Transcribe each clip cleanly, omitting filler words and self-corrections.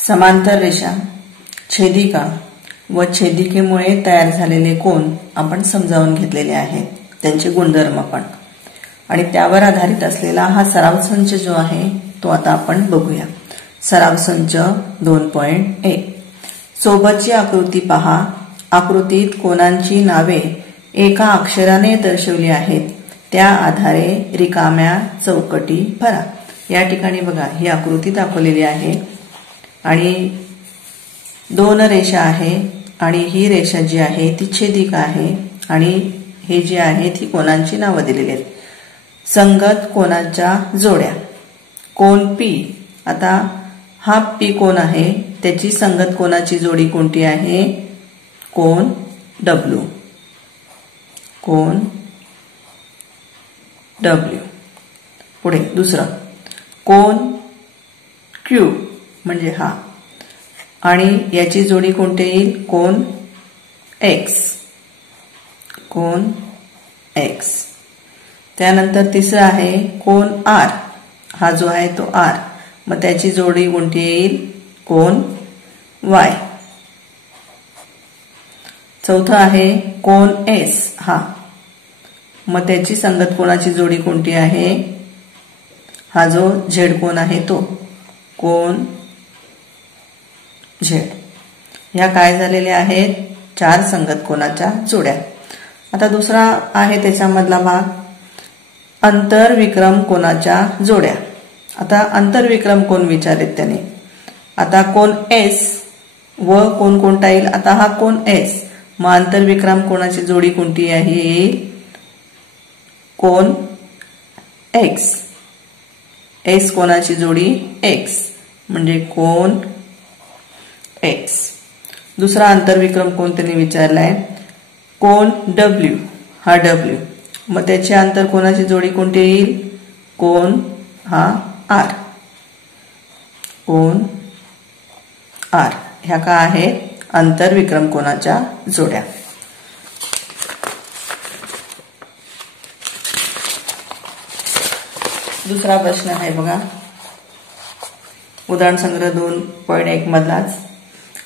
समांतर रेषा, छेदिका व छेदिकेमुळे तयार झालेले कोन आपण समजावून घेतलेले आहेत, त्यांचे गुणधर्म पण, आणि त्यावर आधारित असलेला हा सराव संच जो आहे तो आता आपण बघूया। सराव संच 2.1 सोबतची आकृती पहा। आकृतीत कोनांची नावे एका अक्षराने दर्शवली आहेत, त्या आधारे रिकाम्या चौकटी भरा। या ठिकाणी बघा ही आकृती दाखवलेली आहे आणि दोन रेषा आहे आणि ही रेषा जी आहे ती छेदिका आहे आणि हे जे आहे ती कोनांची नावे दिलेली आहेत। संगत कोनाच्या जोड्या, कोन पी, आता हा पी कोन आहे त्याची संगत कोनाची जोडी कोणती आहे? कोन डब्ल्यू, कोन डब्ल्यू। पुढे दुसरा कोन क्यू म्हणजे हा, आणि याची जोडी कोणती येईल? कोन एक्स, कोन एक्स। त्यानंतर तिसरा आहे कोन आर, हा जो आहे तो आर, मग त्याची जोडी कोणती येईल? कोन वाय। चौथा आहे कोन एस, हा, मग त्याची संगत कोनाची जोडी कोणती आहे? हा जो झेड कोन आहे तो, कोन झेड। ह्या काय झालेल्या आहेत? 4 संगत कोनाच्या जोड्या। आता दुसरा आहे त्याच्यामधला भाग अंतर्विक्रम कोनाच्या जोड्या। आता अंतर्विक्रम कोन विचारलेत त्याने। आता कोन एस व कोण कोणता येईल? आता हा कोन एस, मग अंतर्विक्रम कोनाची जोडी कोणती आहे? कोन एक्स, एस कोनाची जोडी एक्स म्हणजे कोन एक्स। दुसरा अंतर्विक्रम कोन त्यांनी विचारलाय? कोन डब्ल्यू, हा डब्ल्यू, मग त्याची अंतर कोनाची जोडी कोणती येईल? कोन हा आर, कोन आर। ह्या काय आहेत? अंतर्विक्रम कोनाच्या जोड्या। दुसरा प्रश्न आहे बघा, उदाहरण संग्रह 2.1 मधलाच।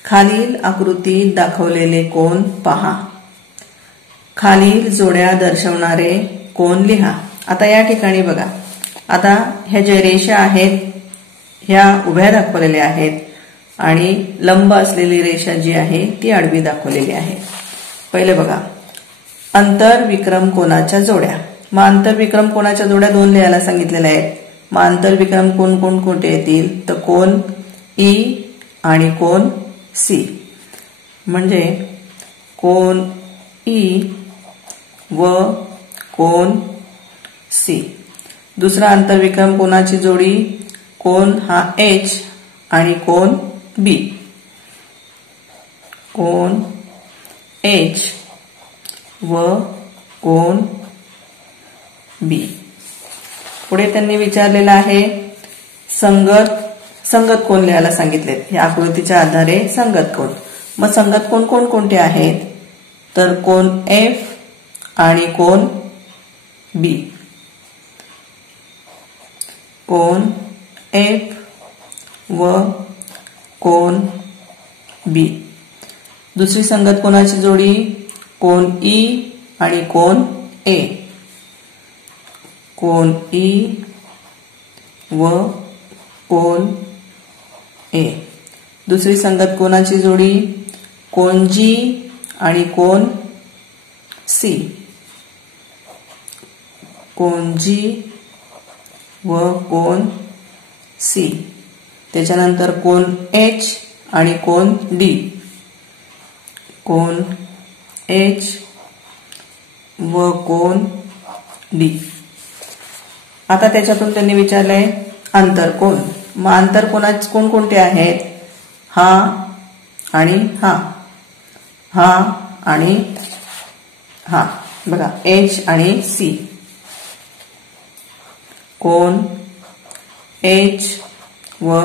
खालील आकृतीत दाखवलेले कोन पहा, खालील जोड्या दर्शवणारे कोन लिहा। आता या ठिकाणी बघा, आता ह्या ज्या रेषा आहेत ह्या उभ्या दाखवलेल्या आहेत आणि लंब असलेली रेषा जी आहे ती आडवी दाखवलेली आहे। पहिले बघा अंतर्विक्रम कोनाच्या जोड्या, मग अंतर्विक्रम कोनाच्या जोड्या 2 लिहायला सांगितलेल्या आहेत। मग अंतर्विक्रम कोण कोण कोणते येतील? तर कोन ई आणि कोन सी, म्हणजे कोन ई व कोन सी। दुसरा अंतर्विक्रम कोनाची जोडी कोन हा एच आणि कोन बी, कोन एच व कोन बी। पुढे त्यांनी विचारलेला आहे संगत कोन लिहायला सांगितलेत। या आकृतीच्या आधारे संगत कोन, मग संगत कोन कोण कोणते आहेत? तर कोन एफ आणि कोन बी, कोन एफ व कोन बी। दुसरी संगत कोनाची जोडी कोन ई आणि कोन ए, कोन ई व कोन ए। दुसरी संगत कोनाची जोडी कोन जी आणि कोन सी, कोन जी व कोन सी। त्याच्यानंतर कोन एच आणि कोन डी, कोन एच व कोन डी। आता त्याच्यातून त्यांनी विचारलंय आंतरकोन, मग आंतरकोनाचे कोण कोणते आहेत? हा आणि हा, हा आणि हा, बघा एच आणि सी, कोन एच व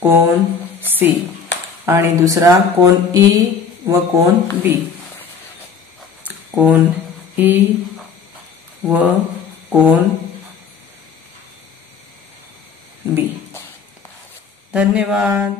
कोन सी। आणि दुसरा कोन ई व कोन बी, कोन ई व कोन बी। धन्यवाद।